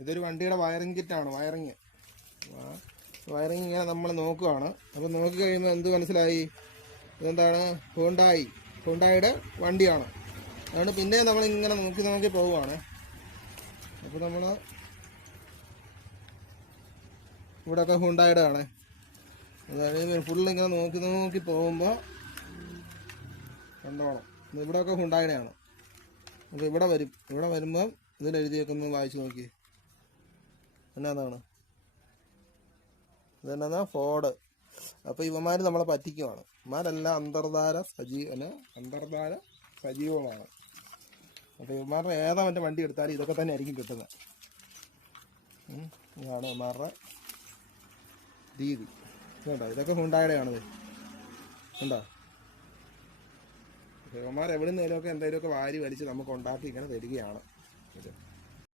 ഇതൊരു വണ്ടിയുടെ wiring കിറ്റാണ്. Wiring ഇങ്ങനെ നമ്മൾ നോക്കുകയാണ്. അപ്പോൾ നോക്കി കഴിയുമ്പോൾ എന്ത് മനസ്സിലായി? ഇതെന്താണ്? ഹുണ്ടായിയുടെ വണ്ടിയാണ്. അതുകൊണ്ട് പിന്നെ നമ്മളിങ്ങനെ നോക്കി പോവുകയാണ്. അപ്പോൾ നമ്മൾ ഇവിടെയൊക്കെ ഹുണ്ടായിയുടെ ആണ്. അതായത് ഫുള്ളിങ്ങനെ നോക്കി പോകുമ്പോൾ കണ്ടോണം, ഇവിടെയൊക്കെ ഹുണ്ടായിയുടെ ആണ്. അപ്പോൾ ഇവിടെ വരുമ്പം ഇതിലെഴുതിയൊക്കെ ഒന്ന് വായിച്ച് നോക്കി. എന്നാണ് ഇതെന്നാ? ഫോർഡ്. അപ്പോൾ ഇവന്മാർ നമ്മളെ പറ്റിക്കുവാണ്. ഇവന്മാരെല്ലാം അന്തർധാര സജീവമാണ്. അപ്പോൾ ഇവന്മാരുടെ ഏതാ മറ്റേ വണ്ടി എടുത്താലും ഇതൊക്കെ തന്നെ ആയിരിക്കും കിട്ടുന്നത്. ഇതാണ് ഇവന്മാരുടെ രീതി. കേട്ടോ, ഇതൊക്കെ ഹുണ്ടായിയുടെയാണത്. ഉണ്ടോ? ഇവന്മാർ എവിടെ നിന്നേലുമൊക്കെ എന്തെങ്കിലുമൊക്കെ വാരി വലിച്ച് നമുക്ക് ഉണ്ടാക്കി ഇങ്ങനെ തരികയാണ് ഇത്.